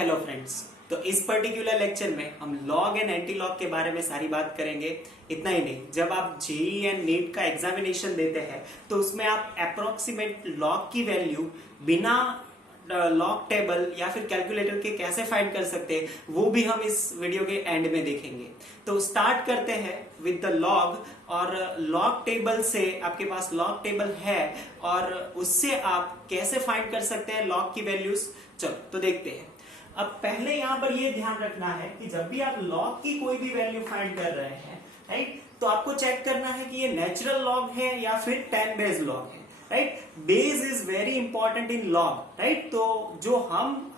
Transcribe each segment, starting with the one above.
Hello friends. तो इस particular lecture में हम लॉग एंड एंटी लॉग के बारे में सारी बात करेंगे। इतना ही नहीं, जब आप जेईई एंड नीट का एग्जामिनेशन देते हैं तो उसमें आप अप्रोक्सीमेट लॉग की वैल्यू बिना लॉग टेबल या फिर कैलकुलेटर के कैसे फाइंड कर सकते हैं वो भी हम इस वीडियो के एंड में देखेंगे। तो स्टार्ट करते हैं विद द लॉग। और लॉग टेबल से आपके पास लॉग टेबल है और उससे आप कैसे फाइंड कर सकते हैं लॉग की वैल्यूज। चलो तो देखते हैं। अब पहले यहां पर ये ध्यान रखना है कि जब भी आप लॉग की कोई भी वैल्यू फाइंड कर रहे हैं, राइट, तो आपको चेक करना है कि ये नेचुरल लॉग है या फिर 10 बेस लॉग है, right. Base is very important in log, right. तो जो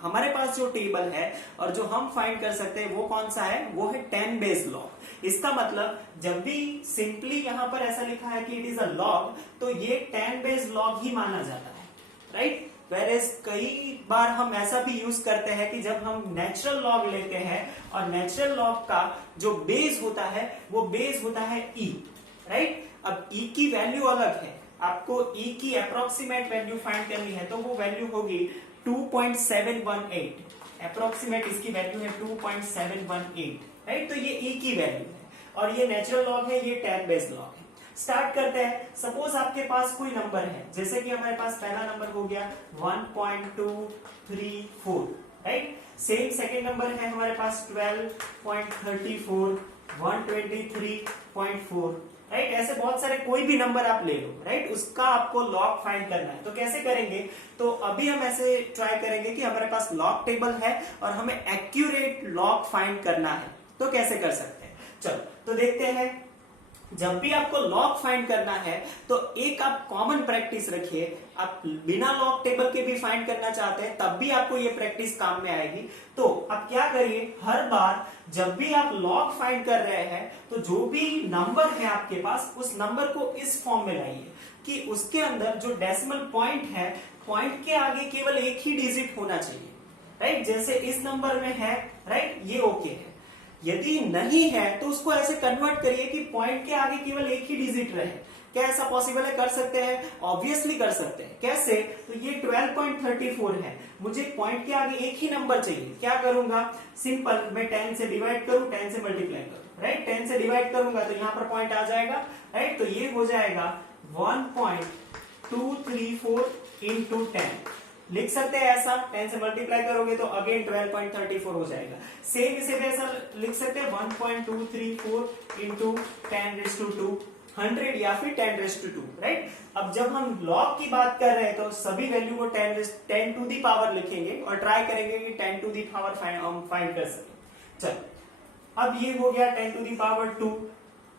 हमारे पास जो टेबल है और जो हम फाइंड कर सकते हैं वो कौन सा है, वो है 10 बेस लॉग। इसका मतलब जब भी सिंपली यहां पर ऐसा लिखा है कि इट इज अ लॉग, तो ये 10 बेस लॉग ही माना जाता है, राइट। Whereas कई बार हम ऐसा भी यूज करते हैं कि जब हम नेचुरल लॉग लेते हैं और नेचुरल लॉग का जो बेस होता है वो बेस होता है e, राइट। अब e की वैल्यू अलग है, आपको e की अप्रोक्सीमेट वैल्यू फाइंड करनी है तो वो वैल्यू होगी 2.718। अप्रोक्सीमेट इसकी वैल्यू है 2.718, राइट। तो ये e की वैल्यू है और ये नेचुरल लॉग है, ये 10 बेस लॉग है। स्टार्ट करते हैं। सपोज आपके पास कोई नंबर है, जैसे कि हमारे पास पहला नंबर हो गया 1.234, राइट। सेम सेकेंड नंबर है हमारे पास 12.34, 123.4, राइट। ऐसे बहुत सारे कोई भी नंबर आप ले लो, राइट, उसका आपको लॉग फाइंड करना है। तो कैसे करेंगे, तो अभी हम ऐसे ट्राई करेंगे कि हमारे पास लॉग टेबल है और हमें एक्यूरेट लॉग फाइंड करना है। तो कैसे कर सकते हैं, चलो तो देखते हैं। जब भी आपको लॉग फाइंड करना है तो एक आप कॉमन प्रैक्टिस रखिए। आप बिना लॉग टेबल के भी फाइंड करना चाहते हैं तब भी आपको ये प्रैक्टिस काम में आएगी। तो आप क्या करिए, हर बार जब भी आप लॉग फाइंड कर रहे हैं तो जो भी नंबर है आपके पास उस नंबर को इस फॉर्म में लाइए कि उसके अंदर जो डेसिमल पॉइंट है, पॉइंट के आगे केवल एक ही डिजिट होना चाहिए, राइट। जैसे इस नंबर में है, राइट, ये ओके है। यदि नहीं है तो उसको ऐसे कन्वर्ट करिए कि पॉइंट के आगे केवल एक ही डिजिट रहे। क्या ऐसा पॉसिबल है, कर सकते हैं? ऑब्वियसली कर सकते हैं। कैसे, तो ये 12.34 है, मुझे पॉइंट के आगे एक ही नंबर चाहिए। क्या करूंगा, सिंपल, मैं 10 से डिवाइड करूं, 10 से मल्टीप्लाई करूं, राइट। 10 से डिवाइड करूंगा तो यहां पर पॉइंट आ जाएगा, राइट। तो ये हो जाएगा 1.234 इंटू 10। लिख सकते हैं ऐसा, 10 से मल्टीप्लाई करोगे तो अगेन 12.34 हो जाएगा। सेम इसे भी ऐसा लिख सकते हैं 1.234 इंटू 10⁻², 100 या फिर 10⁻², राइट। अब जब हम लॉग की बात कर रहे हैं तो सभी वैल्यू को 10 टू दी पावर लिखेंगे और ट्राई करेंगे कि 10 टू दी पावर फाइंड कर सके। चलो, अब ये हो गया 10 टू दी पावर 2।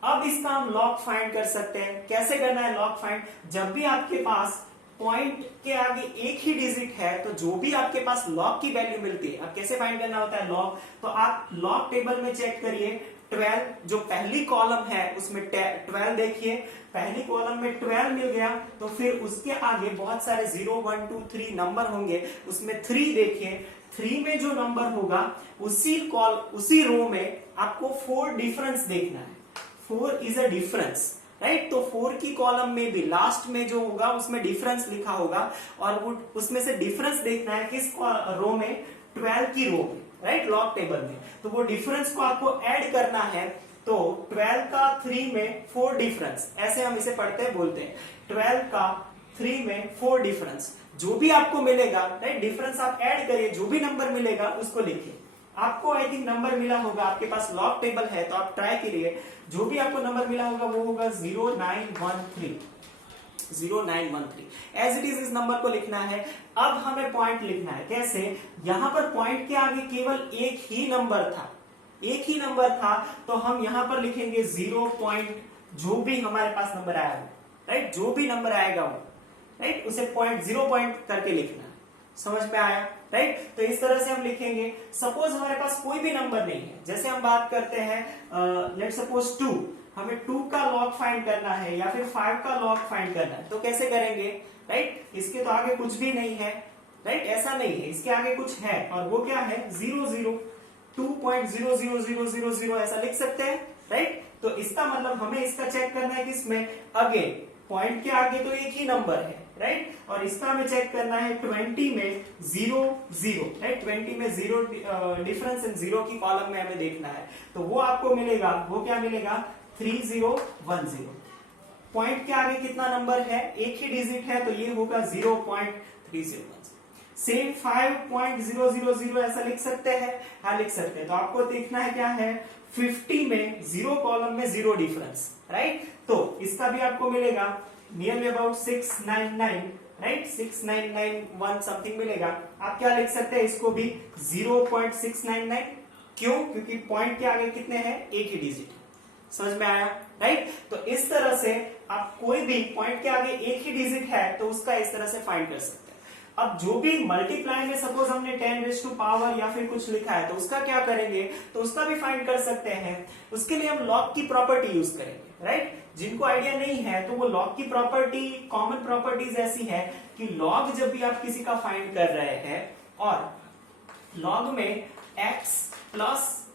अब इसका हम लॉग फाइंड कर सकते हैं। कैसे करना है लॉग फाइंड, जब भी आपके पास पॉइंट के आगे एक ही डिजिट है तो जो भी आपके पास लॉग की वैल्यू मिलती है, अब कैसे फाइंड करना होता है लॉग, तो आप लॉग टेबल में चेक करिए। 12 जो पहली कॉलम है उसमें 12 देखिए, पहली कॉलम में 12 मिल गया तो फिर उसके आगे बहुत सारे 0 1 2 3 नंबर होंगे, उसमें 3 देखिए। 3 में जो नंबर होगा उसी रो में आपको 4 डिफरेंस देखना है। 4 इज अ डिफरेंस, राइट। तो 4 की कॉलम में भी लास्ट में जो होगा उसमें डिफरेंस लिखा होगा और वो उसमें से डिफरेंस देखना है किस रो में, 12 की रो में, राइट, लॉग टेबल में। तो वो डिफरेंस को आपको ऐड करना है। तो 12 का 3 में 4 डिफरेंस, ऐसे हम इसे पढ़ते हैं, बोलते हैं 12 का 3 में 4 डिफरेंस। जो भी आपको मिलेगा, राइट, डिफरेंस आप ऐड करिए, जो भी नंबर मिलेगा उसको लिखिए। आपको आई थिंक नंबर मिला होगा, आपके पास लॉग टेबल है तो आप ट्राई करिए। जो भी आपको नंबर मिला होगा वो होगा 0913, 0913। एज इट इज इस नंबर को लिखना है। अब हमें पॉइंट लिखना है। कैसे, यहां पर पॉइंट के आगे केवल एक ही नंबर था, तो हम यहां पर लिखेंगे 0 पॉइंट, जो भी हमारे पास नंबर आया वो, राइट, जो भी नंबर आएगा वो, राइट, उसे पॉइंट 0 पॉइंट करके लिखना। समझ में आया, राइट। तो इस तरह से हम लिखेंगे। सपोज हमारे पास कोई भी नंबर नहीं है, जैसे हम बात करते हैं लेट्स सपोज 2, हमें 2 का लॉग फाइंड करना है या फिर 5 का लॉग फाइंड करना है, तो कैसे करेंगे, राइट। इसके तो आगे कुछ भी नहीं है, राइट, ऐसा नहीं है, इसके आगे कुछ है और वो क्या है, 0 2.00000 ऐसा लिख सकते हैं, राइट। तो इसका मतलब हमें इसका चेक करना है कि इसमें अगेन पॉइंट के आगे तो एक ही नंबर है, राइट, और इसका हमें चेक करना है 20 में 0 0, राइट, 20 में 0 डिफरेंस इन 0 की कॉलम में हमें देखना है, तो वो आपको मिलेगा, वो क्या मिलेगा 3010। पॉइंट के आगे कितना नंबर है, एक ही डिजिट है, तो ये होगा 0.3010। सेम 5.000 ऐसा लिख सकते हैं, हाँ लिख सकते हैं। तो आपको देखना है क्या है, 50 में 0 कॉलम में 0 डिफरेंस, राइट, तो इसका भी आपको मिलेगा नियरली अबाउट 699, राइट, 6991 समथिंग मिलेगा। आप क्या लिख सकते हैं, इसको भी 0.699, क्यों, क्योंकि पॉइंट के आगे कितने हैं, एक ही डिजिट, समझ में आया, राइट। तो इस तरह से आप कोई भी पॉइंट के आगे एक ही डिजिट है तो उसका इस तरह से फाइंड कर सकते हैं। अब जो भी मल्टीप्लाई में सपोज हमने 10 रेज़ टू पावर या फिर कुछ लिखा है तो उसका क्या करेंगे, तो उसका भी फाइंड कर सकते हैं। उसके लिए हम लॉग की प्रॉपर्टी यूज करेंगे, राइट। जिनको आइडिया नहीं है तो वो लॉग की प्रॉपर्टी, कॉमन प्रॉपर्टीज ऐसी है कि लॉग जब भी आप किसी का फाइंड कर रहे हैं और लॉग में x प्लस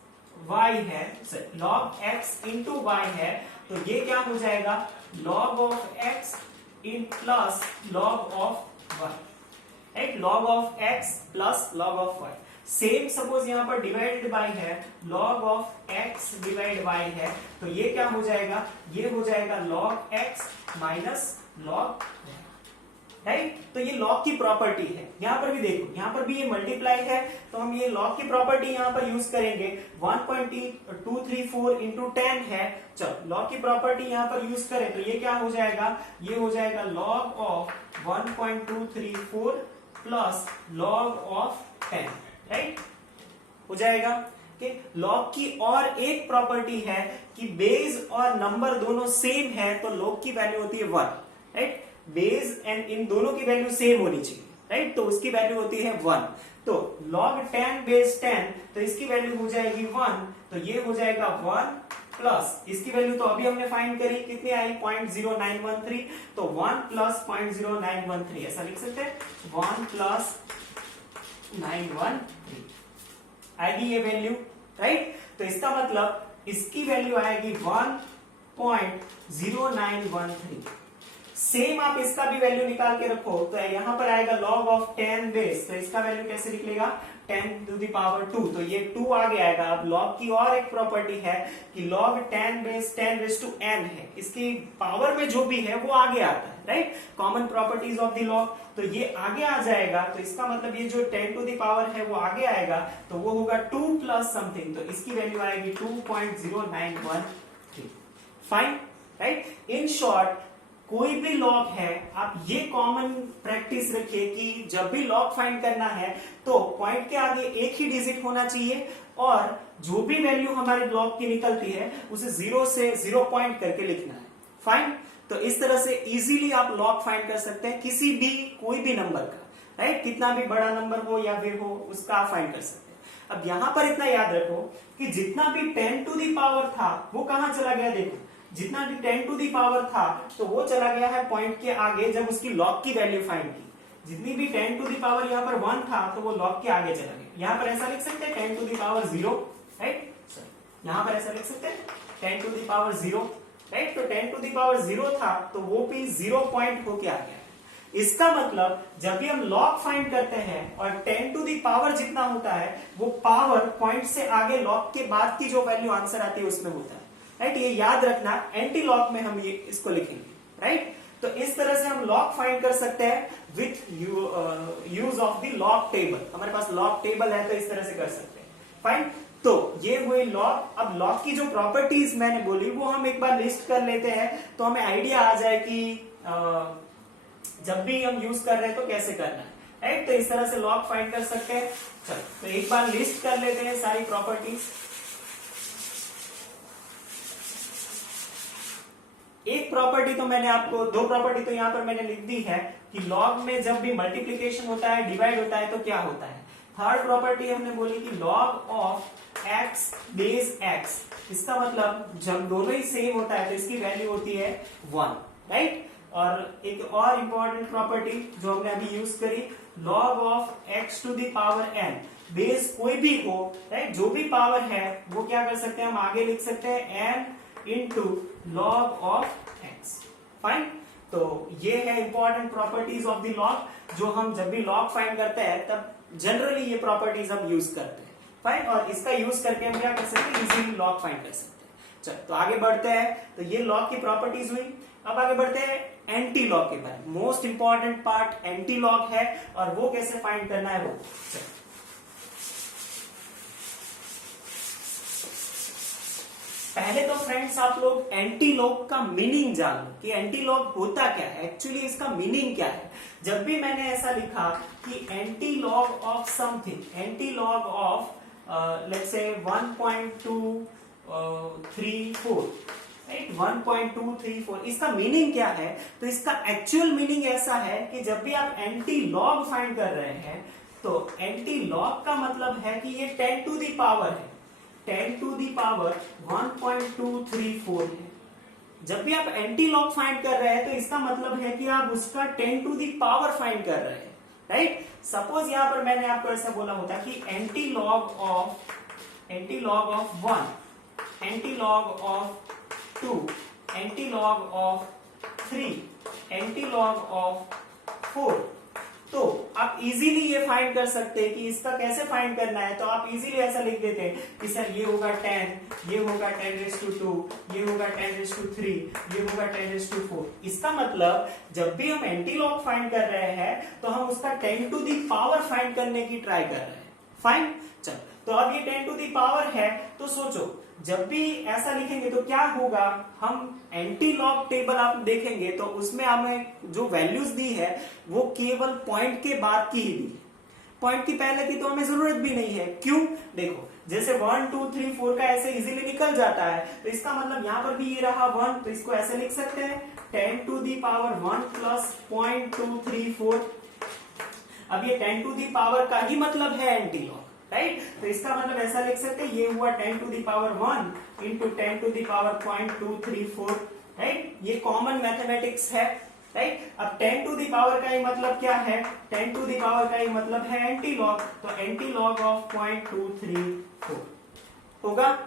y है, लॉग x इंटू y है, तो ये क्या हो जाएगा, log of x in plus log of y, right, log of x plus log of y। Same suppose यहां पर डिवाइडेड बाय है, log of x divide y है, तो ये क्या हो जाएगा, ये हो जाएगा log x minus log, right. तो ये लॉग की प्रॉपर्टी है। यहां पर भी देखो, यहां पर भी ये मल्टीप्लाई है, तो हम ये लॉग की प्रॉपर्टी यहां पर यूज करेंगे। 1.234 इंटू 10 है, चलो लॉग की प्रॉपर्टी यहां पर यूज करें तो ये क्या हो जाएगा, ये हो जाएगा log of 1.234 plus log of 10, right, हो जाएगा। लॉग की और एक प्रॉपर्टी है कि बेस और नंबर दोनों सेम है तो लॉग की वैल्यू होती है 1, राइट, बेस एंड इन दोनों की वैल्यू सेम होनी चाहिए, राइट, तो उसकी वैल्यू होती है 1। तो log 10 बेस 10, तो इसकी वैल्यू हो जाएगी 1, तो ये हो जाएगा 1 प्लस इसकी वैल्यू तो अभी हमने फाइंड करी, कितनी आई 0.0913, तो 1 प्लस 0.0913 ऐसा लिख सकते हैं, 1 प्लस 913 आएगी ये वैल्यू, राइट। तो इसका मतलब इसकी वैल्यू आएगी 1.0913। सेम आप इसका भी वैल्यू निकाल के रखो, तो यहां पर आएगा log ऑफ 10 बेस, तो इसका वैल्यू कैसे निकलेगा, 10 टू द पावर 2, तो ये 2 आगे आएगा। अब log की और एक प्रॉपर्टी है कि log 10 base 10 raise to n है, इसकी पावर में जो भी है वो आगे आता है, right, common properties of the log, तो ये आगे आ जाएगा। तो इसका मतलब ये जो 10 टू द पावर है वो आगे आएगा, तो वो होगा 2 प्लस समथिंग, तो इसकी वैल्यू आएगी 2.0913, फाइन, राइट। इन शॉर्ट कोई भी लॉग है, आप ये कॉमन प्रैक्टिस रखिए कि जब भी लॉग फाइंड करना है तो पॉइंट के आगे एक ही डिजिट होना चाहिए और जो भी वैल्यू हमारे लॉग की निकलती है उसे 0 से 0 पॉइंट करके लिखना है, फाइन। तो इस तरह से इजीली आप लॉग फाइंड कर सकते हैं किसी भी, कोई भी नंबर का, राइट, कितना भी बड़ा नंबर हो या फिर हो उसका आप फाइंड कर सकते हैं। अब यहां पर इतना याद रखो कि जितना भी 10 टू द पावर था वो कहां चला गया, देखो जितना भी 10 टू दी पावर था तो वो चला गया है पॉइंट के आगे जब उसकी लॉग की वैल्यू फाइंड की। जितनी भी 10 टू दी पावर यहाँ पर 1 था तो वो लॉग के आगे चला गया। यहाँ पर ऐसा लिख सकते हैं 10 टू दी पावर 0, राइट, यहाँ पर ऐसा लिख सकते हैं 10 टू दी पावर 0, राइट। तो 10 टू दी पावर 0 था तो वो भी 0 पॉइंट होके आ गया। इसका मतलब जब भी हम लॉग फाइंड करते हैं और 10 टू दी पावर जितना होता है वो पावर पॉइंट से आगे लॉग के बाद की जो वैल्यू आंसर आती है उसमें होता है, राइट, ये याद रखना। एंटी लॉग में हम ये इसको लिखेंगे, राइट। तो इस तरह से हम लॉग फाइंड कर सकते हैं with use of the log table. हमारे पास लॉग टेबल है तो इस तरह से कर सकते हैं, फाइन। तो ये हुए लॉग। अब लॉग की जो प्रॉपर्टीज मैंने बोली वो हम एक बार लिस्ट कर लेते हैं तो हमें आइडिया आ जाए कि जब भी हम यूज कर रहे हैं तो कैसे करना है, राइट। तो इस तरह से लॉग फाइंड कर सकते हैं। चलो तो एक बार लिस्ट कर लेते हैं सारी प्रॉपर्टीज। एक प्रॉपर्टी तो मैंने आपको, दो प्रॉपर्टी तो यहां पर मैंने लिख दी है कि लॉग में जब भी मल्टीप्लिकेशन होता है, डिवाइड होता है तो क्या होता है। थर्ड प्रॉपर्टी हमने बोली कि log of x base x, इसका मतलब जब दोनों ही सेम होता है तो इसकी वैल्यू होती है 1, राइट। और एक और इंपॉर्टेंट प्रॉपर्टी जो हमने अभी यूज करी, log of x to the power n, base कोई भी हो, राइट, जो भी पावर है वो क्या कर सकते हैं हम आगे लिख सकते हैं n into log of x, fine. तो ये है important properties of the log, जो हम जब भी लॉग फाइंड करते हैं तब जनरली ये प्रॉपर्टीज हम यूज करते हैं। फाइन, और इसका यूज करके हम क्या कर सकते हैं, इजीली लॉग फाइंड कर सकते हैं। चलो तो आगे बढ़ते हैं। तो ये लॉग की प्रॉपर्टीज हुई। अब आगे बढ़ते हैं एंटी लॉग के बारे में। Most important part anti log है, और वो कैसे फाइंड करना है वो। चलो पहले तो फ्रेंड्स आप लोग एंटी लॉग का मीनिंग जान लो कि एंटी लॉग होता क्या है, एक्चुअली इसका मीनिंग क्या है। जब भी मैंने ऐसा लिखा कि anti log of something, anti log of let's say 1.234, right, 1.234, इसका मीनिंग क्या है। तो इसका एक्चुअल मीनिंग ऐसा है कि जब भी आप एंटी लॉग फाइंड कर रहे हैं तो एंटी लॉग का मतलब है कि ये 10 टू दी पावर है, 10 टू दी पावर 1.234 है। जब भी आप एंटी लॉग फाइंड कर रहे हैं तो इसका मतलब है कि आप उसका 10 टू दी पावर फाइंड कर रहे हैं, राइट। सपोज यहां पर मैंने आपको ऐसा बोला होता कि anti log of 1, anti log of 2, anti log of 3, anti log of 4, तो आप इजीली ये फाइंड कर सकते हैं कि इसका कैसे फाइंड करना है। तो आप इजीली ऐसा लिख देते हैं कि सर ये होगा 10, ये होगा 10⁻², ये होगा 10⁻3, ये होगा 10⁻4। इसका मतलब जब भी हम एंटी लॉग फाइंड कर रहे हैं तो हम उसका 10 टू दी पावर फाइंड करने की ट्राई कर रहे हैं। फाइन, चलो तो अब ये 10 टू दी पावर है, तो सोचो जब भी ऐसा लिखेंगे तो क्या होगा। हम एंटी लॉग टेबल आप देखेंगे तो उसमें हमें जो वैल्यूज दी है वो केवल पॉइंट के बाद की ही दी है, पॉइंट की पहले की तो हमें जरूरत भी नहीं है। क्यों, देखो जैसे 1 2 3 4 का ऐसे इजीली निकल जाता है, तो इसका मतलब यहां पर भी ये रहा 1, तो इसको ऐसे लिख सकते हैं 10 टू दी पावर 1 प्लस 0.234। अब ये 10 टू दी पावर का ही मतलब है एंटी लॉग, राइट। तो इसका मतलब ऐसा लिख सकते हैं, ये हुआ 10 to the power 1 into 10 to the power 0.234, right. ये कॉमन मैथमेटिक्स है, राइट। अब 10 टू दी पावर का ही मतलब क्या है, 10 टू दी पावर का ही मतलब है एंटी लॉग, तो एंटी लॉग ऑफ 0.234 होगा,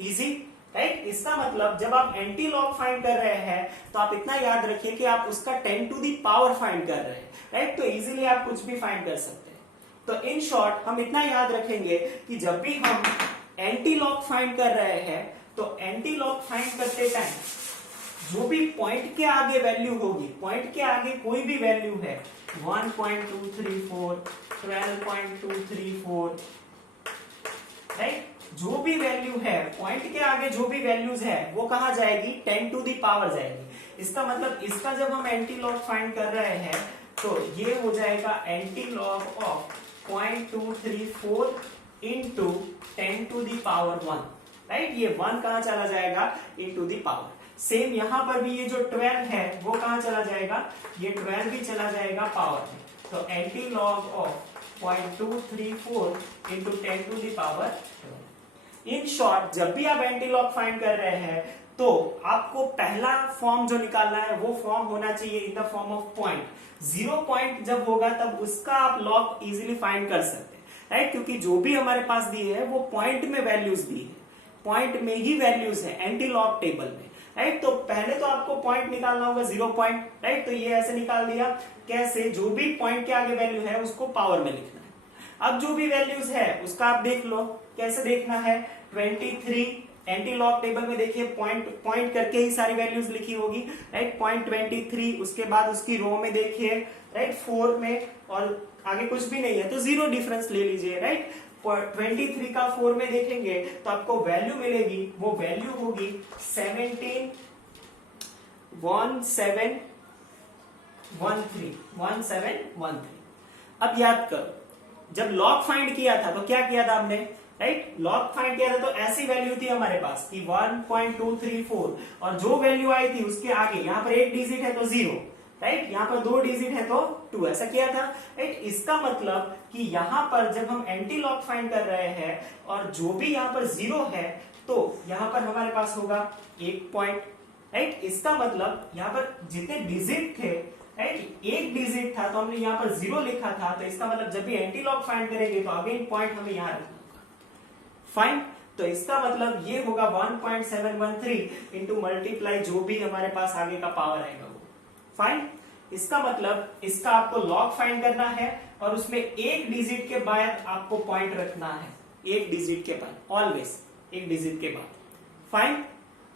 इजी, राइट। इसका मतलब जब आप एंटी लॉग फाइंड कर रहे हैं तो आप इतना याद रखिए कि आप उसका 10 टू दी पावर फाइंड कर रहे हैं, राइट। तो इजीली आप कुछ भी फाइंड कर सकते हैं। तो इन शॉर्ट हम इतना याद रखेंगे कि जब भी हम एंटी लॉग फाइंड कर रहे हैं तो एंटी लॉग फाइंड करते टाइम जो भी पॉइंट के आगे वैल्यू होगी, पॉइंट के आगे कोई भी वैल्यू है 1.234, 12.234, राइट, जो भी वैल्यू है पॉइंट के आगे जो भी वैल्यूज है वो कहां जाएगी, 10 टू दी पावर जाएगी। इसका मतलब इसका जब हम एंटी लॉग फाइंड कर रहे हैं तो ये हो जाएगा anti log of 0.234 into 10 to the power 1, right. ये 1 कहां चला जाएगा, इंटू दी पावर। सेम यहां पर भी ये जो 12 है वो कहां चला जाएगा, ये 12 भी चला जाएगा पावर में। तो anti log of 0.234 into 10 to the power 12। In short जब भी आप एंटी लॉग फाइंड कर रहे हैं तो आपको पहला फॉर्म जो निकालना है वो फॉर्म होना चाहिए in the form of point. 0 point जब होगा तब उसका आप लॉग इजीली फाइंड कर सकते हैं, राइट, क्योंकि जो भी हमारे पास दी है वो पॉइंट में वैल्यूज दी है, पॉइंट में ही वैल्यूज है एंटी लॉग टेबल में, राइट। तो पहले तो आपको पॉइंट निकालना होगा 0 पॉइंट, राइट। तो ये ऐसे निकाल दिया, कैसे, जो भी पॉइंट के आगे वैल्यू है उसको पावर में लिखना है। अब जो भी वैल्यूज है उसका आप देख लो, कैसे देखना है, 23 एंटी लॉग टेबल में देखिए पॉइंट करके ही सारी वैल्यूज लिखी होगी, राइट। 0.23, उसके बाद उसकी रो में देखिए, राइट, 4 में, और आगे कुछ भी नहीं है तो 0 डिफरेंस ले लीजिए, राइट। 23 का 4 में देखेंगे तो आपको वैल्यू मिलेगी, वो वैल्यू होगी 1713। अब याद करो जब लॉग फाइंड किया था तो क्या किया था हमने, राइट, लॉग फाइंड किया था तो ऐसी वैल्यू थी हमारे पास कि 1.234 और जो वैल्यू आई थी उसके आगे यहाँ पर एक डिजिट है तो 0, राइट, यहाँ पर 2 डिजिट है तो 2, ऐसा किया था, राइट। इसका मतलब कि यहाँ पर जब हम एंटी लॉग फाइंड कर रहे हैं और जो भी यहाँ पर 0 है तो यहाँ पर हमारे पास होगा 1 पॉइंट, राइट। इसका मतलब यहाँ पर जितने डिजिट थे, राइट, एक डिजिट था तो हमने यहाँ पर 0 लिखा था, तो इसका मतलब जब भी एंटी लॉग फाइंड करेंगे तो अगेन पॉइंट हमें यहाँ रखना होगा। फाइन, तो इसका मतलब ये होगा 1.713 इंटू मल्टीप्लाई जो भी हमारे पास आगे का पावर आएगा वो। फाइन। इसका मतलब इसका आपको लॉग फाइंड करना है और उसमें एक डिजिट के बाद आपको पॉइंट रखना है, एक डिजिट के बाद, ऑलवेज एक डिजिट के बाद, फाइन,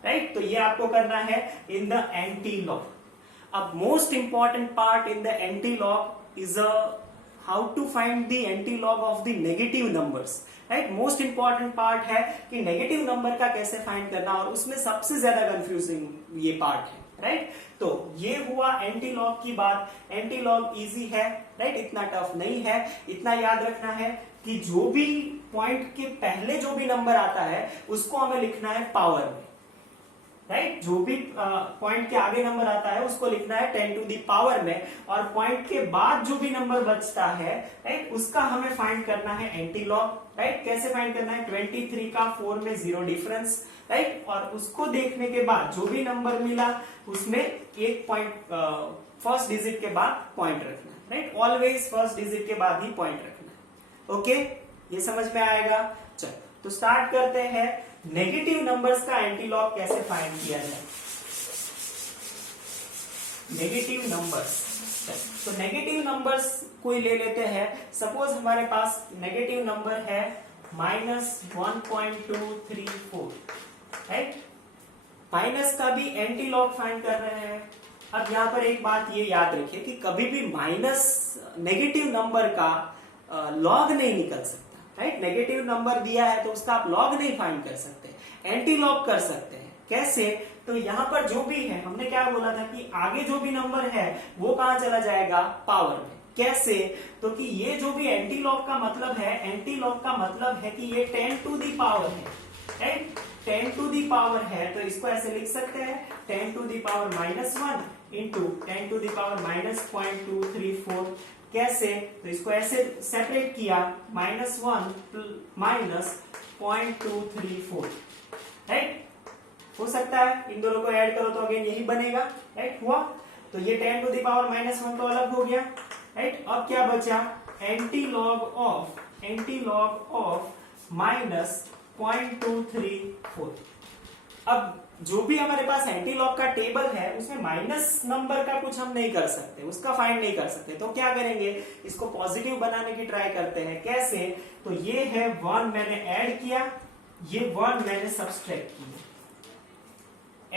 राइट। तो ये आपको करना है इन द एंटी लॉग। अब most important part in the anti log is how to find the anti log of the negative numbers, right. Most important part है कि नेगेटिव नंबर का कैसे फाइंड करना, और उसमें सबसे ज्यादा कंफ्यूजिंग ये पार्ट है, राइट। तो ये हुआ एंटी लॉग की बात। एंटी लॉग इजी है, राइट, इतना टफ नहीं है। इतना याद रखना है कि जो भी पॉइंट के पहले जो भी नंबर आता है उसको हमें लिखना है पावर में, राइट। जो भी पॉइंट के आगे नंबर आता है उसको लिखना है 10 टू दी पावर में, और पॉइंट के बाद जो भी नंबर बचता है, राइट, उसका हमें फाइंड करना है एंटी लॉग, राइट। कैसे फाइंड करना है? 23 का 4 में 0 डिफरेंस, राइट। और उसको देखने के बाद जो भी नंबर मिला उसमें एक पॉइंट फर्स्ट डिजिट के बाद पॉइंट रखना है, राइट। ऑलवेज फर्स्ट डिजिट के बाद ही पॉइंट रखना है। ओके, ये समझ में आएगा। चलो तो स्टार्ट करते हैं। नेगेटिव नंबर्स का एंटी लॉग कैसे फाइंड किया जाए? नेगेटिव नंबर्स, तो नेगेटिव नंबर्स कोई ले लेते हैं। सपोज हमारे पास नेगेटिव नंबर है -1.234, राइट। माइनस का भी एंटी लॉग फाइंड कर रहे हैं। अब यहां पर एक बात ये याद रखिए कि कभी भी माइनस नेगेटिव नंबर का लॉग नहीं निकल सकता, राइट। नेगेटिव नंबर दिया है तो उसका आप लॉग नहीं फाइंड कर सकते, एंटी लॉग कर सकते हैं। कैसे? तो यहां पर जो भी है, हमने क्या बोला था कि आगे जो भी नंबर है वो कहां चला जाएगा? पावर में। कैसे? तो कि ये जो भी एंटी लॉग का मतलब है, एंटी लॉग का मतलब है कि ये 10 टू दी पावर है, राइट। 10 टू दी पावर है तो इसको ऐसे लिख सकते हैं 10 to the power -1 into 10 to the power -0.234। कैसे? तो इसको ऐसे सेपरेट किया, -1 -0.234, राइट। हो सकता है इन दोनों को ऐड करो तो अगेन यही बनेगा, राइट। हुआ तो ये 10 टू दी पावर -1 तो अलग हो गया, राइट। अब क्या बचा? Anti log of -0.234। अब जो भी हमारे पास एंटी लॉग का टेबल है उसमें माइनस नंबर का कुछ हम नहीं कर सकते, उसका फाइंड नहीं कर सकते। तो क्या करेंगे? इसको पॉजिटिव बनाने की ट्राई करते हैं। कैसे? तो ये है 1 मैंने ऐड किया, ये 1 मैंने सब्सट्रैक्ट किया,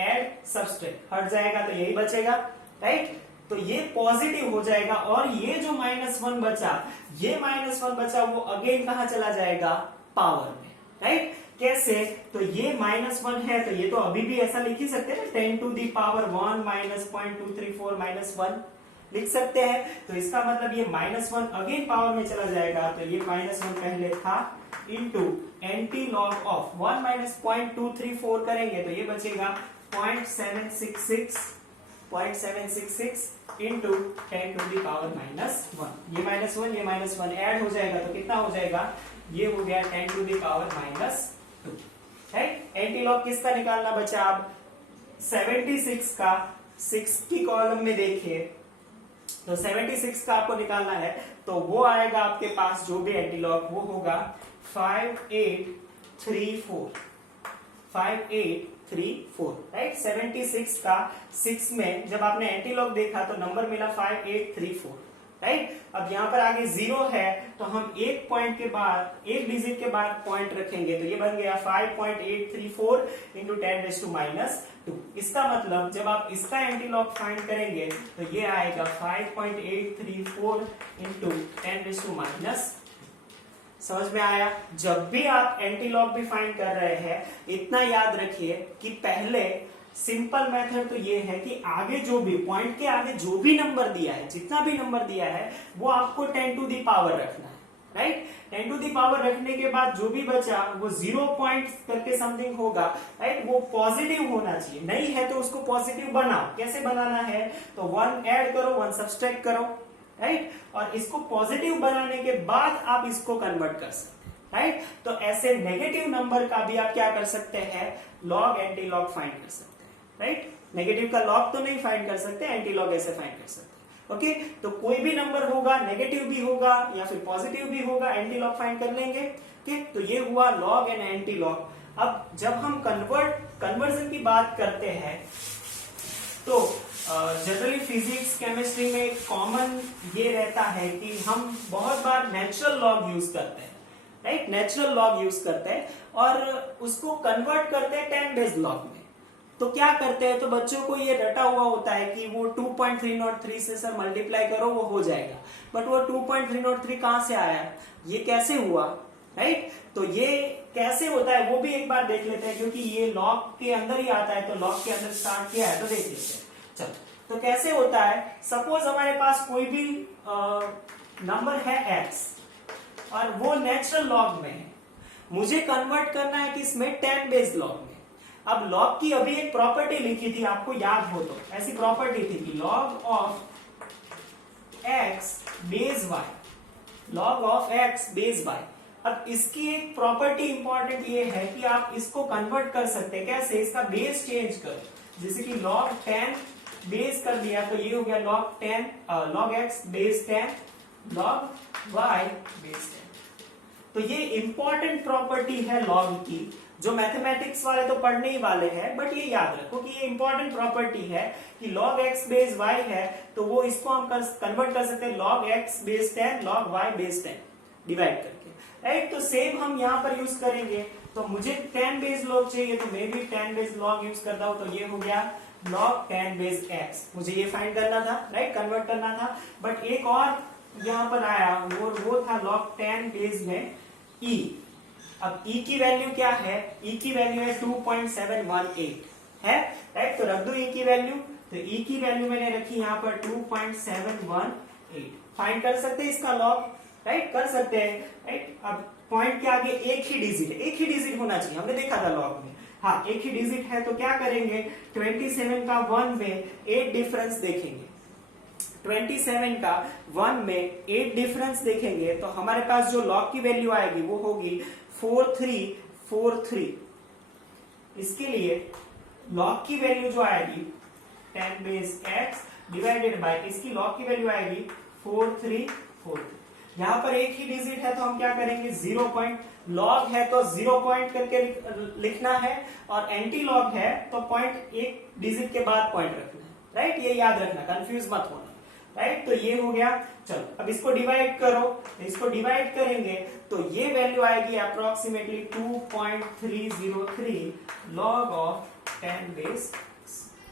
ऐड सब्सट्रैक्ट हट जाएगा तो यही बचेगा, राइट। तो ये पॉजिटिव हो जाएगा और ये जो -1 बचा, ये -1 बचा वो अगेन कहां चला जाएगा? पावर में, राइट। कैसे? तो ये -1 है तो ये तो अभी भी ऐसा लिख ही सकते हैं, 10 टू दी पावर 1 -0.234 -1 लिख सकते हैं। तो इसका मतलब ये -1 अगेन पावर में चला जाएगा, तो ये -1 पहले था इंटू एंटी लॉग ऑफ 1 -0.234 करेंगे तो ये बचेगा 0.766 इंटू 10 टू दी पावर -1। ये -1 ये -1 ऐड हो जाएगा तो कितना हो जाएगा? ये हो गया 10 to the power -2, right. Anti log किसका निकालना बचा? अब 76 का 6 की कॉलम में देखिए, तो 76 का आपको निकालना है तो वो आएगा आपके पास जो भी एंटी लॉग वो होगा 5834, राइट। 76 का 6 में जब आपने एंटी लॉग देखा तो नंबर मिला 5834, राइट। अब यहाँ पर आगे 0 है तो हम एक पॉइंट के बाद, एक डिजिट के बाद पॉइंट रखेंगे तो ये बन गया 5.834 इंटू 10⁻²। इसका मतलब जब आप इसका एंटी लॉग फाइंड करेंगे तो ये आएगा 5.834 इंटू 10⁻²। समझ में आया? जब भी आप एंटी लॉग भी फाइंड कर रहे हैं इतना याद रखिए कि पहले सिंपल मेथड तो ये है कि आगे जो भी पॉइंट के आगे जो भी नंबर दिया है, जितना भी नंबर दिया है वो आपको 10 टू दी पावर रखना है, राइट। 10 टू दी पावर रखने के बाद जो भी बचा वो 0 पॉइंट करके समथिंग होगा, राइट। वो पॉजिटिव होना चाहिए, नहीं है तो उसको पॉजिटिव बनाओ। कैसे बनाना है? तो 1 ऐड करो, 1 सब्सट्रैक्ट करो, राइट। और इसको पॉजिटिव बनाने के बाद आप इसको कन्वर्ट कर सकते हैं, राइट। तो ऐसे नेगेटिव नंबर का भी आप क्या कर सकते हैं? लॉग एंटी लॉग फाइंड कर सकते हैं, राइट। नेगेटिव का लॉग तो नहीं फाइंड कर सकते, एंटी लॉग ऐसे फाइंड कर सकते हैं। ओके, तो कोई भी नंबर होगा, नेगेटिव भी होगा या फिर पॉजिटिव भी होगा, एंटी लॉग फाइंड कर लेंगे। ओके, तो ये हुआ लॉग एंड एंटी लॉग। अब जब हम कन्वर्जन की बात करते हैं तो जनरली फिजिक्स केमिस्ट्री में एक कॉमन ये रहता है कि हम बहुत बार नेचुरल लॉग यूज करते हैं, राइट, नेचुरल लॉग यूज करते हैं और उसको कन्वर्ट करते हैं टाइम बेस्ड लॉग में। तो क्या करते हैं, तो बच्चों को ये रटा हुआ होता है कि वो 2.303 से सर मल्टीप्लाई करो वो हो जाएगा, बट वो 2.303 कहां से आया, ये कैसे हुआ, राइट। तो ये कैसे होता है वो भी एक बार देख लेते हैं, क्योंकि ये लॉग के अंदर ही आता है, तो लॉग के अंदर स्टार्ट किया है तो देख लेते हैं। चलो, तो कैसे होता है, सपोज हमारे पास कोई भी नंबर है x और वो नेचुरल लॉग में है, मुझे कन्वर्ट करना है किसमें, टाइम बेस्ड लॉग में। अब लॉग की अभी एक प्रॉपर्टी लिखी थी, आपको याद हो तो, ऐसी प्रॉपर्टी थी कि log of x base y, log of x base y। अब इसकी एक प्रॉपर्टी इंपॉर्टेंट ये है कि आप इसको कन्वर्ट कर सकते हैं, कैसे, इसका बेस चेंज कर, जैसे कि log 10 बेस कर दिया तो ये हो गया log x base 10 log y base 10। तो ये इंपॉर्टेंट प्रॉपर्टी है लॉग की, जो मैथमेटिक्स वाले तो पढ़ने ही वाले हैं, बट ये याद रखो कि ये इंपॉर्टेंट प्रॉपर्टी है कि log x बेस y है तो वो इसको हम कन्वर्ट कर सकते हैं log x base 10 log y base 10 divide करके, राइट। तो सेम हम यहाँ पर यूज करेंगे, तो मुझे 10 बेस log चाहिए तो मैं भी 10 बेस log यूज करता हूं, तो ये हो गया log 10 बेस x, मुझे ये फाइंड करना था, राइट, कन्वर्ट करना था। बट एक और यहाँ पर आया, वो था log 10 बेस में e। अब e की वैल्यू क्या है, e की वैल्यू है 2.718 है, राइट। तो रख दो e की वैल्यू, तो e की वैल्यू मैंने रखी यहाँ पर 2.718। फाइंड कर सकते हैं इसका log, राइट, कर सकते हैं, राइट। अब पॉइंट के आगे एक ही डिजिट है, एक ही डिजिट होना चाहिए, हमने देखा था लॉग में, हाँ एक ही डिजिट है, तो क्या करेंगे, 27 का 1 में 8 डिफरेंस देखेंगे, 27 का 1 में 8 डिफरेंस देखेंगे तो हमारे पास जो लॉग की वैल्यू आएगी वो होगी 4343। इसके लिए लॉग की वैल्यू जो आएगी 10 बेस x डिवाइडेड बाय इसकी लॉग की वैल्यू आएगी 4343। यहाँ पर एक ही डिजिट है तो हम क्या करेंगे, 0 पॉइंट, लॉग है तो 0 पॉइंट करके लिखना है, और एंटी लॉग है तो पॉइंट एक डिजिट के बाद पॉइंट रखना है, राइट, ये याद रखना, कंफ्यूज मत होना, राइट। तो ये हो गया। चलो अब इसको डिवाइड करो, इसको डिवाइड करेंगे तो ये वैल्यू आएगी अप्रोक्सीमेटली 2.303 लॉग ऑफ 10 बेस।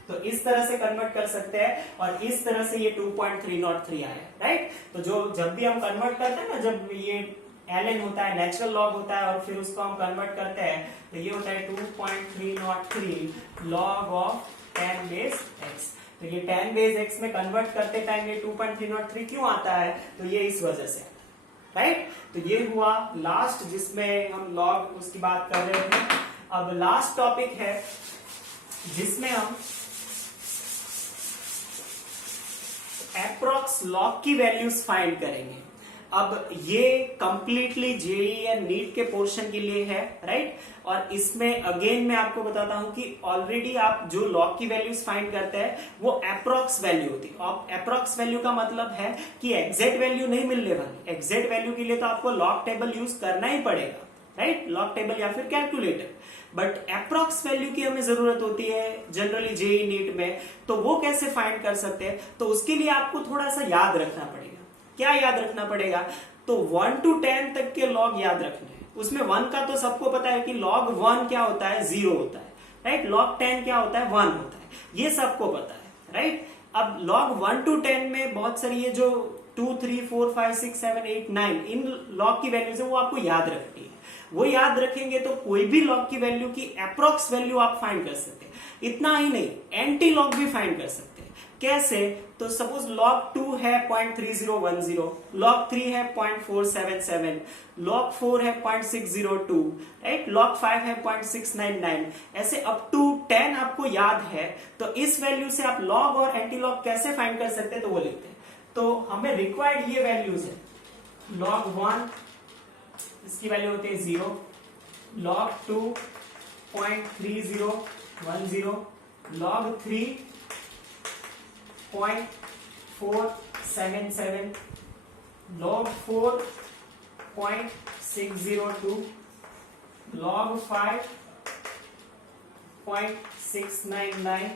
तो इस तरह से कन्वर्ट कर सकते हैं, और इस तरह से ये 2.303 आया, राइट। तो जो जब भी हम कन्वर्ट करते हैं ना, जब ये ln होता है, नेचुरल लॉग होता है, और फिर उसको हम कन्वर्ट करते हैं तो ये होता है 2.303 लॉग ऑफ 10 बेस x। तो ये 10 बेस x में कन्वर्ट करते टाइम ये 2.303 क्यों आता है, तो ये इस वजह से, राइट। तो ये हुआ लास्ट जिसमें हम लॉग उसकी बात कर रहे थे। अब लास्ट टॉपिक है जिसमें हम अप्रॉक्स लॉग की वैल्यूज फाइंड करेंगे। अब ये कंप्लीटली जेईई या नीट के पोर्शन के लिए है, राइट। और इसमें अगेन मैं आपको बताता हूं कि ऑलरेडी आप जो लॉग की वैल्यूज फाइंड करते हैं वो अप्रॉक्स वैल्यू होती है। अप्रॉक्स वैल्यू का मतलब है कि एग्जैक्ट वैल्यू नहीं मिलने वाली। एग्जैक्ट वैल्यू के लिए तो आपको लॉग टेबल यूज करना ही पड़ेगा, राइट, लॉग टेबल या फिर कैलकुलेटर। बट अप्रॉक्स वैल्यू की हमें जरूरत होती है जनरली जेईई नीट में, तो वो कैसे फाइंड कर सकते हैं, तो उसके लिए आपको थोड़ा सा याद रखना पड़ेगा। क्या याद रखना पड़ेगा, तो 1 to 10 तक के लॉग याद रखने हैं। उसमें 1 का तो सबको पता है कि log 1 क्या होता है, 0 होता है, राइट। log 10 क्या होता है, 1 होता है, ये सबको पता है, राइट। अब log 1 to 10 में बहुत सारी ये जो 2, 3, 4, 5, 6, 7, 8, 9 इन log की वैल्यूज है वो आपको याद रखनी है। वो याद रखेंगे तो कोई भी log की वैल्यू की अप्रोक्स वैल्यू आप फाइंड कर सकते हैं। इतना ही नहीं, एंटी लॉग भी फाइंड कर सकते हैं। कैसे, तो सपोज log 2 है 0.3010, log 3 है 0.477, log 4 है 0.602, राइट, log 5 है 0.699, ऐसे अप टू 10 आपको याद है। तो इस वैल्यू से आप log और एंटी लॉग कैसे फाइंड कर सकते हैं, तो वो लिखते हैं। तो हमें रिक्वायर्ड ये वैल्यूज है, log 1 इसकी वैल्यू होती है 0, log 2 0.3010, log 3 0.477, log 4 0.602, log 5 0.699,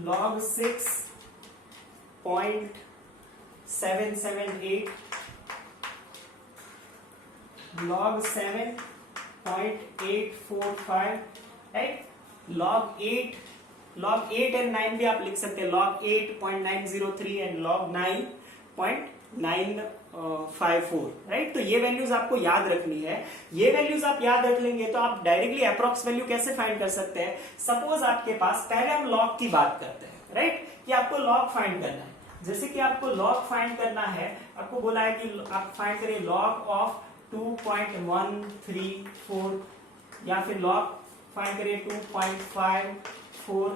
log 6.778, log 7.845, right. log 8 and 9 भी आप लिख सकते हैं, log 8.903 एंड log 9.954, राइट। तो ये वैल्यूज आपको याद रखनी है। ये वैल्यूज आप याद रख लेंगे तो आप डायरेक्टली अप्रॉक्स वैल्यू कैसे फाइंड कर सकते हैं। सपोज आपके पास, पहले हम log की बात करते हैं, राइट, कि आपको log फाइंड करना है। जैसे कि आपको log फाइंड करना है, आपको बोला है कि आप फाइंड करिए log ऑफ 2.134, या फिर log फाइंड करिए 2.54,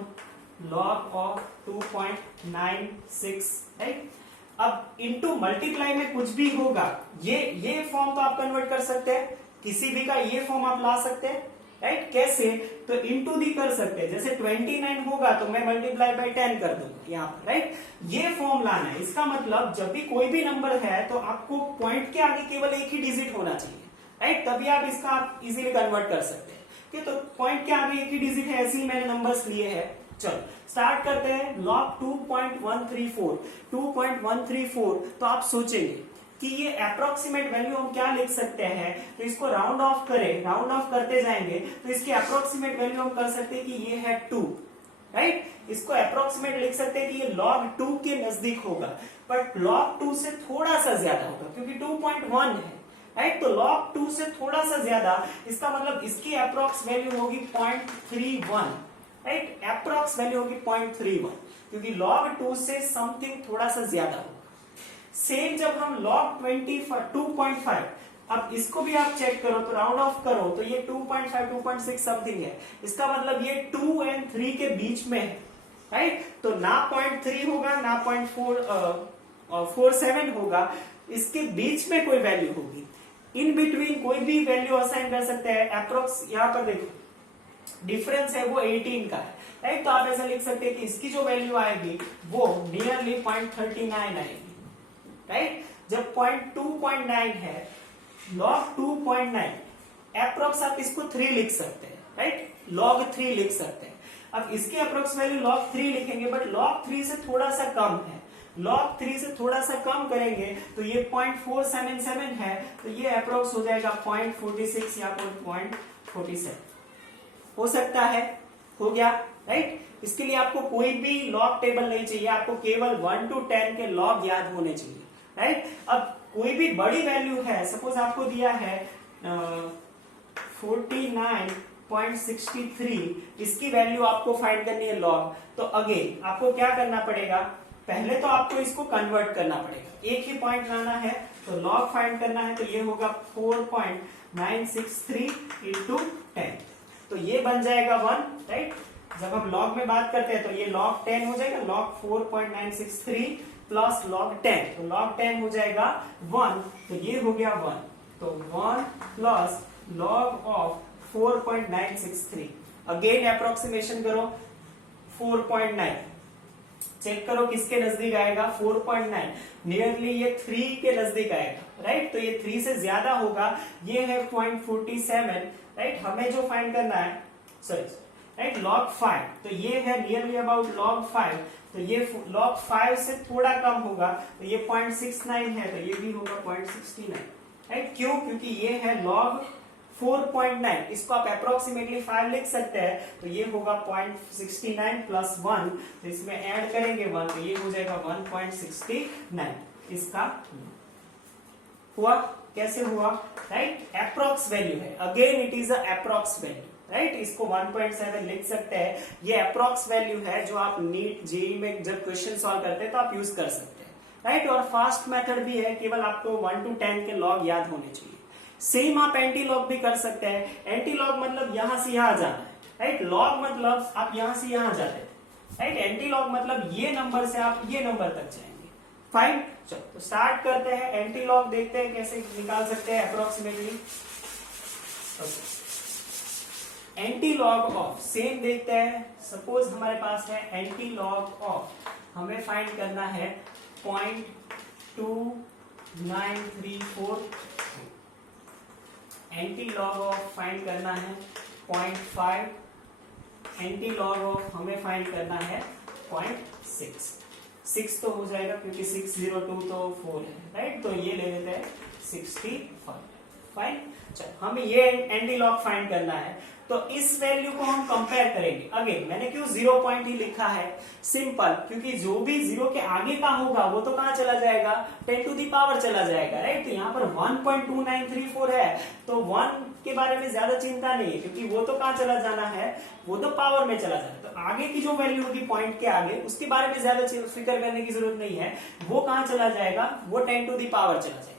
log ऑफ 2.96, राइट। अब इनटू मल्टीप्लाई में कुछ भी होगा, ये फॉर्म तो आप कन्वर्ट कर सकते हैं, किसी भी का ये फॉर्म आप ला सकते हैं, राइट। कैसे, तो इनटू भी कर सकते हैं। जैसे 29 होगा तो मैं मल्टीप्लाई बाय 10 कर दूंगा यहाँ पर, राइट। ये फॉर्म लाना है। इसका मतलब जब भी कोई भी नंबर है तो आपको पॉइंट के आगे केवल एक ही डिजिट होना चाहिए, राइट, तभी आप इसका आप इजीली कन्वर्ट कर सकते हैं। ठीक, तो पॉइंट के आगे एक ही डिजिट है, ऐसे ही मैंने नंबर्स लिए हैं। चलो स्टार्ट करते हैं। log 2.134, तो आप सोचेंगे कि ये अप्रोक्सीमेट वैल्यू हम क्या लिख सकते हैं, तो इसको राउंड ऑफ करें, राउंड ऑफ करते जाएंगे तो इसकी अप्रोक्सीमेट वैल्यू हम कर सकते हैं कि ये है 2, राइट। इसको अप्रोक्सीमेट लिख सकते हैं कि ये log 2 के नजदीक होगा, बट log 2 से थोड़ा सा ज्यादा होगा क्योंकि 2.1 है, राइट। तो log 2 से थोड़ा सा ज्यादा, इसका मतलब इसकी अप्रोक्स वैल्यू होगी 0.31, राइट। अप्रोक्स वैल्यू होगी 0.31 क्योंकि log 2 से समथिंग थोड़ा सा ज्यादा होगा। सेम जब हम log 2.5, अब इसको भी आप चेक करो तो राउंड ऑफ करो तो ये 2.5 2.6 समथिंग है, इसका मतलब ये 2 और 3 के बीच में है, राइट। तो ना 0.3 होगा ना 0.47 होगा, इसके बीच में कोई वैल्यू होगी। इन बिटवीन कोई भी वैल्यू असाइन कर सकते हैं। अप्रोक्स यहाँ पर देखो डिफरेंस है वो 18 का है, राइट। तो आप ऐसा लिख सकते हैं कि इसकी जो वैल्यू आएगी वो नियरली 0.39 आएगी, राइट। जब 2.9 है, log 2.9 अप्रोक्स आप इसको 3 लिख सकते हैं, राइट, log 3 लिख सकते हैं। अब इसके अप्रोक्स वैल्यू log 3 लिखेंगे, बट log 3 से थोड़ा सा कम है, log 3 से थोड़ा सा कम करेंगे तो ये 0.477 है, तो ये अप्रोक्स हो जाएगा 0.46 या 0.47 हो सकता है, हो गया, राइट। इसके लिए आपको कोई भी लॉग टेबल नहीं चाहिए, आपको केवल 1 to 10 के लॉग याद होने चाहिए, राइट। अब कोई भी बड़ी वैल्यू है, सपोज आपको दिया है 49.63, इसकी वैल्यू आपको फाइंड करनी है लॉग, तो अगेन आपको क्या करना पड़ेगा, पहले तो आपको इसको कन्वर्ट करना पड़ेगा, एक ही पॉइंट लाना है तो लॉग फाइंड करना है, तो ये होगा 4.963 इंटू 10, तो ये बन जाएगा 1, राइट। जब हम log में बात करते हैं तो ये log 10 हो जाएगा, log 4.963 प्लस log 10, तो log 10 हो जाएगा 1, तो ये हो गया 1, तो 1 plus log of 4.963, again approximation करो 4.9, चेक करो किसके नजदीक आएगा, 4.9 नियरली ये 3 के नजदीक आएगा, राइट। तो ये 3 से ज्यादा होगा, ये है 0.47, राइट। हमें जो फाइंड करना है, सॉरी, राइट, log 5, तो ये है नियरली अबाउट log 5, तो ये log 5 से थोड़ा कम होगा, तो ये 0.69 है, तो ये भी होगा 0.69, राइट। क्यों, क्योंकि ये है log 4.9, इसको आप अप्रोक्सीमेटली 5 लिख सकते हैं, तो ये होगा 0.69 प्लस 1, तो इसमें ऐड करेंगे 1, तो ये हो जाएगा 1.69, इसका हुआ। कैसे हुआ, राइट, अप्रोक्स वैल्यू है, again it is approx value, right. इसको 1.7 लिख सकते हैं, ये अप्रोक्स वैल्यू है जो आप नीट जेईई में जब क्वेश्चन सॉल्व करते हैं तो आप यूज कर सकते हैं, राइट। और फास्ट मेथड भी है, केवल आपको 1 to 10 के लॉग याद होने चाहिए। सेम आप एंटी लॉग भी कर सकते हैं, एंटी लॉग मतलब यहां से यहां जाना है, राइट। लॉग मतलब आप यहां से यहां जाते हैं, राइट। एंटी लॉग मतलब ये नंबर से आप ये नंबर तक जाएंगे, फाइन। चलो तो स्टार्ट करते हैं, एंटी लॉग देखते हैं कैसे निकाल सकते हैं approximately. Anti log of same देखते हैं, सपोज हमारे पास है एंटी लॉग ऑफ, हमें फाइंड करना है 0.2934, एंटी लॉग ऑफ फाइंड करना है 0.5, एंटी लॉग ऑफ हमें फाइंड करना है 6 तो हो जाएगा क्योंकि 602 तो 4 है, राइट। तो ये ले लेते हैं 65। फाइन। चलो हमें ये एंटी लॉग फाइंड करना है, तो इस वैल्यू को हम कंपेयर करेंगे। अगेन मैंने क्यों 0 पॉइंट ही लिखा है, सिंपल, क्योंकि जो भी 0 के आगे का होगा वो तो कहां चला जाएगा, 10 टू दी पावर चला जाएगा, राइट। तो यहाँ पर 1.2934 है, तो 1 के बारे में ज्यादा चिंता नहीं है, क्योंकि वो तो कहां चला जाना है, वो तो पावर में चला जाना है। तो आगे की जो वैल्यू होगी पॉइंट के आगे, उसके बारे में ज्यादा फिक्र करने की जरूरत नहीं है, वो कहां चला जाएगा, वो 10 टू दी पावर चला जाएगा।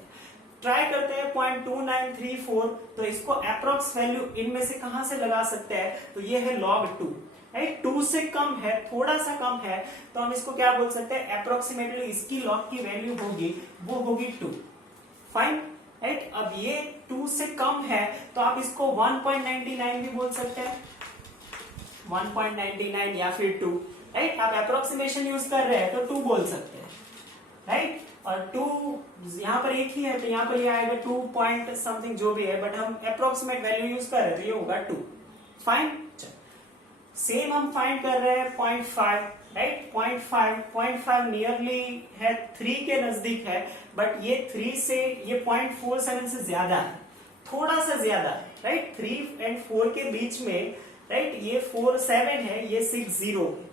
ट्राई करते हैं 0.2934, तो इसको अप्रोक्स वैल्यू इनमें से कहां से लगा सकते हैं, तो ये है log 2, राइट। 2 से कम है, थोड़ा सा कम है, तो हम इसको क्या बोल सकते हैं, अप्रोक्सीमेटली इसकी log की वैल्यू होगी, वो होगी 2। Fine, right. अब ये 2 से कम है, तो आप इसको 1.99 भी बोल सकते हैं, 1.99 या फिर 2, राइट। आप अप्रोक्सीमेशन यूज कर रहे हैं तो 2 बोल सकते हैं, राइट। और 2 यहाँ पर एक ही है, तो यहाँ पर ये आएगा 2 पॉइंट समथिंग जो भी है, बट हम अप्रोक्सीमेट वैल्यू यूज कर रहे हैं, तो ये होगा 2। फाइन। सेम हम फाइंड कर रहे हैं 0.5, राइट। 0.5 नियरली है 3 के नजदीक है, बट ये 3 से ये 0.47 से ज्यादा है, थोड़ा सा ज्यादा है, राइट। 3 और 4 के बीच में, राइट, ये 47 है, ये 60 है,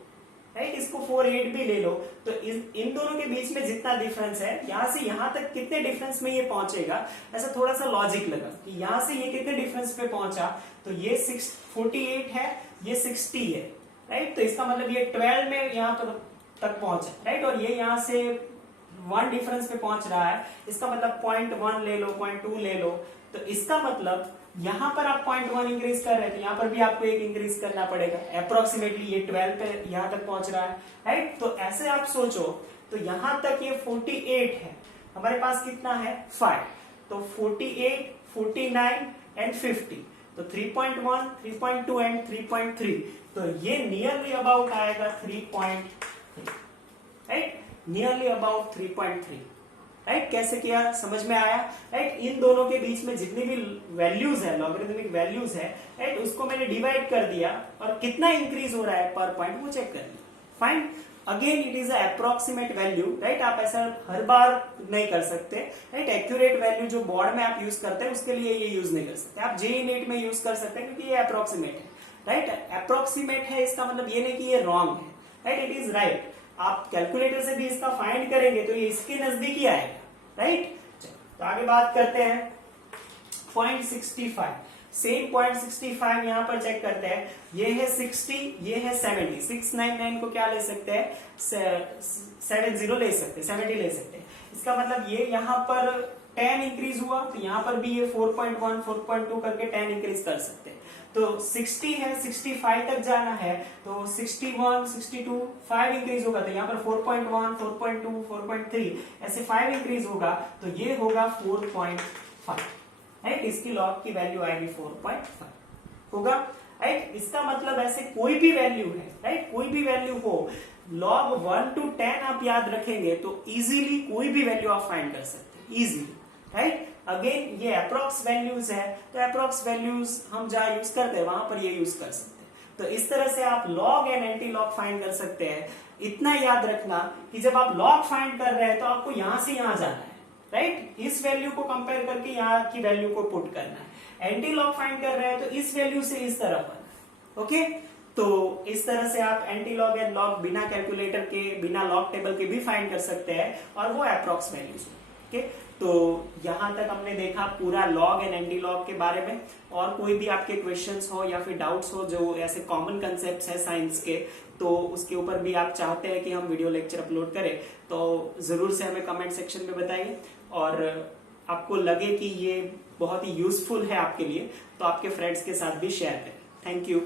राइट। इसको 48 भी ले लो, तो इन दोनों के बीच में जितना डिफरेंस है, यहां से यहां तक कितने डिफरेंस में ये पहुंचेगा, ऐसा थोड़ा सा लॉजिक लगा कि यहां से ये कितने डिफरेंस पे पहुंचा, तो ये 48 है, ये 60 है, राइट। तो इसका मतलब ये 12 में यहां पर तक पहुंचा, राइट। और ये यहां से 1 डिफरेंस पे पहुंच रहा है, इसका मतलब 0.1 ले लो, 0.2 ले लो, तो इसका मतलब यहां पर आप 0.1 इंक्रीज कर रहे थे, यहां पर भी आपको एक इंक्रीज करना पड़ेगा, अप्रोक्सीमेटली ये 12 पे यहां तक पहुंच रहा है, राइट। तो ऐसे आप सोचो, तो यहां तक ये 48 है, हमारे पास कितना है 5, तो 48, 49 एंड 50, तो 3.1, 3.2 एंड 3.3, तो ये नियरली अबाउट आएगा 3.3, राइट, नियरली अबाउट 3.3, राइट। कैसे किया, समझ में आया, राइट। इन दोनों के बीच में जितनी भी वैल्यूज है, लॉगरिथमिक वैल्यूज है, राइट, उसको मैंने डिवाइड कर दिया, और कितना इंक्रीज हो रहा है पर पॉइंट वो चेक कर लिया। Fine. Again it is approximate value, right. आप ऐसा हर बार नहीं कर सकते, राइट। एक्यूरेट वैल्यू जो बोर्ड में आप यूज करते हैं उसके लिए ये यूज नहीं कर सकते, आप जेईई नीट में यूज कर सकते हैं, क्योंकि ये अप्रोक्सीमेट है, राइट। अप्रोक्सीमेट है, इसका मतलब ये नहीं कि ये रॉन्ग है, राइट, इट इज राइट। आप कैलकुलेटर से भी इसका फाइंड करेंगे तो ये इसके नजदीक ही आएगा, राइट। तो आगे बात करते हैं 0.65, सेम 0.65 यहां पर चेक करते हैं, ये है 60, ये है 70, 699 को क्या ले सकते हैं, 70 ले सकते हैं, 70 ले सकते हैं। इसका मतलब ये यहां पर 10 इंक्रीज हुआ, तो यहां पर भी ये 4.1, 4.2 करके 10 इंक्रीज कर सकते हैं। तो 60 है, 65 तक जाना है, तो 61, 62, 5 इंक्रीज होगा, तो यहाँ पर 4.1, 4.2, 4.3 ऐसे 5 इंक्रीज होगा, तो ये होगा 4.5, राइट। इसकी लॉग की वैल्यू आएगी 4.5 होगा, राइट। इसका मतलब ऐसे कोई भी वैल्यू है, राइट, कोई भी वैल्यू हो, log 1 to 10 आप याद रखेंगे तो इजीली कोई भी वैल्यू आप फाइंड कर सकते हैं, इजीली, राइट। अगेन ये अप्रोक्स वैल्यूज है, तो अप्रोक्स वैल्यूज हम जहां यूज करते हैं वहां पर ये यूज कर सकते हैं। तो इस तरह से आप log and anti log find कर सकते हैं। इतना याद रखना कि जब आप लॉग फाइंड कर रहे हैं तो आपको यहां से यहां जाना है, राइट। इस वैल्यू को कंपेयर करके यहाँ की वैल्यू को पुट करना है। एंटी लॉग फाइंड कर रहे हैं तो इस वैल्यू से इस तरफ आना है, ओके। तो इस तरह से आप एंटी लॉग एंड लॉग बिना कैलकुलेटर के, बिना लॉग टेबल के भी फाइंड कर सकते हैं, और वो अप्रोक्स वैल्यूज, ओके। तो यहां तक हमने देखा पूरा लॉग एंड एंटी लॉग के बारे में। और कोई भी आपके क्वेश्चंस हो या फिर डाउट्स हो जो ऐसे कॉमन कंसेप्ट्स है साइंस के, तो उसके ऊपर भी आप चाहते हैं कि हम वीडियो लेक्चर अपलोड करें, तो जरूर से हमें कमेंट सेक्शन में बताइए। और आपको लगे कि ये बहुत ही यूजफुल है आपके लिए, तो आपके फ्रेंड्स के साथ भी शेयर करें। Thank you.